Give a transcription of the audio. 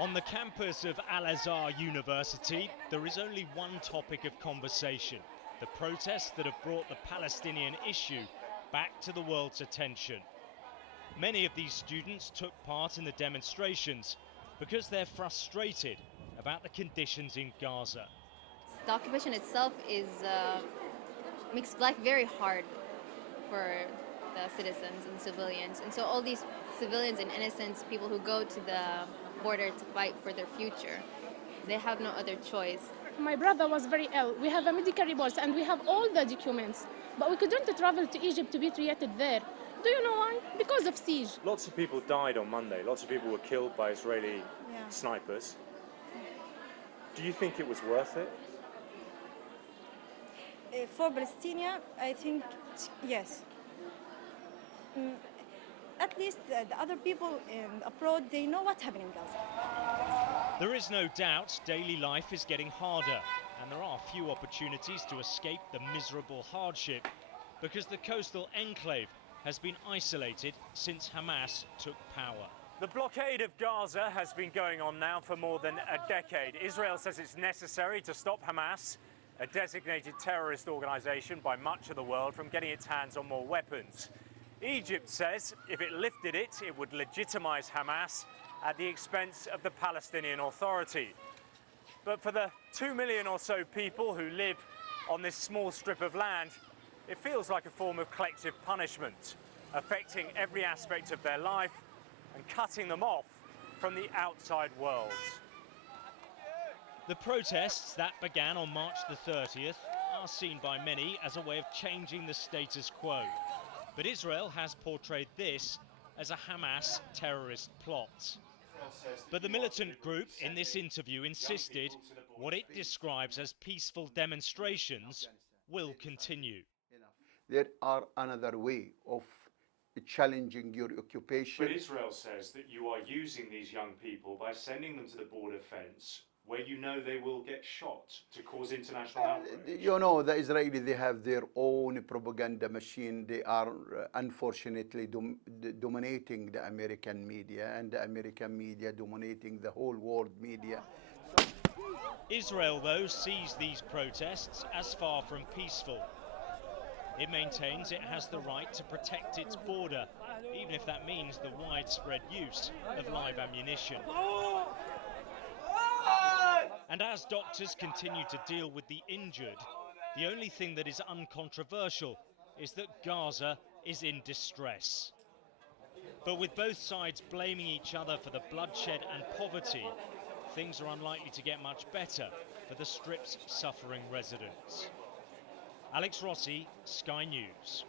On the campus of Al-Azhar University, there is only one topic of conversation: the protests that have brought the Palestinian issue back to the world's attention. Many of these students took part in the demonstrations because they're frustrated about the conditions in Gaza. The occupation itself makes life very hard for the citizens and civilians. And so all these civilians and innocents, people who go to the border to fight for their future, they have no other choice. My brother was very ill. We have a medical report and we have all the documents, but we couldn't travel to Egypt to be treated there. Do you know why? Because of siege. Lots of people died on Monday. Lots of people were killed by Israeli snipers. Do you think it was worth it? For Palestinians, I think yes. At least the other people abroad, they know what's happening in Gaza. There is no doubt daily life is getting harder, and there are few opportunities to escape the miserable hardship because the coastal enclave has been isolated since Hamas took power. The blockade of Gaza has been going on now for more than a decade. Israel says it's necessary to stop Hamas, a designated terrorist organisation by much of the world, from getting its hands on more weapons. Egypt says if it lifted it, it would legitimise Hamas at the expense of the Palestinian Authority. But for the 2 million or so people who live on this small strip of land, it feels like a form of collective punishment, affecting every aspect of their life and cutting them off from the outside world. The protests that began on March the 30th are seen by many as a way of changing the status quo. But Israel has portrayed this as a Hamas terrorist plot. But the militant group in this interview insisted what it describes as peaceful demonstrations will continue. There are another way of challenging your occupation. But Israel says that you are using these young people by sending them to the border fence where you know they will get shot to cause international outrage. You know, the Israelis, they have their own propaganda machine. They are unfortunately dominating the American media, and the American media dominating the whole world media. Israel, though, sees these protests as far from peaceful. It maintains it has the right to protect its border, even if that means the widespread use of live ammunition. And as doctors continue to deal with the injured, the only thing that is uncontroversial is that Gaza is in distress. But with both sides blaming each other for the bloodshed and poverty, things are unlikely to get much better for the Strip's suffering residents. Alex Rossi, Sky News.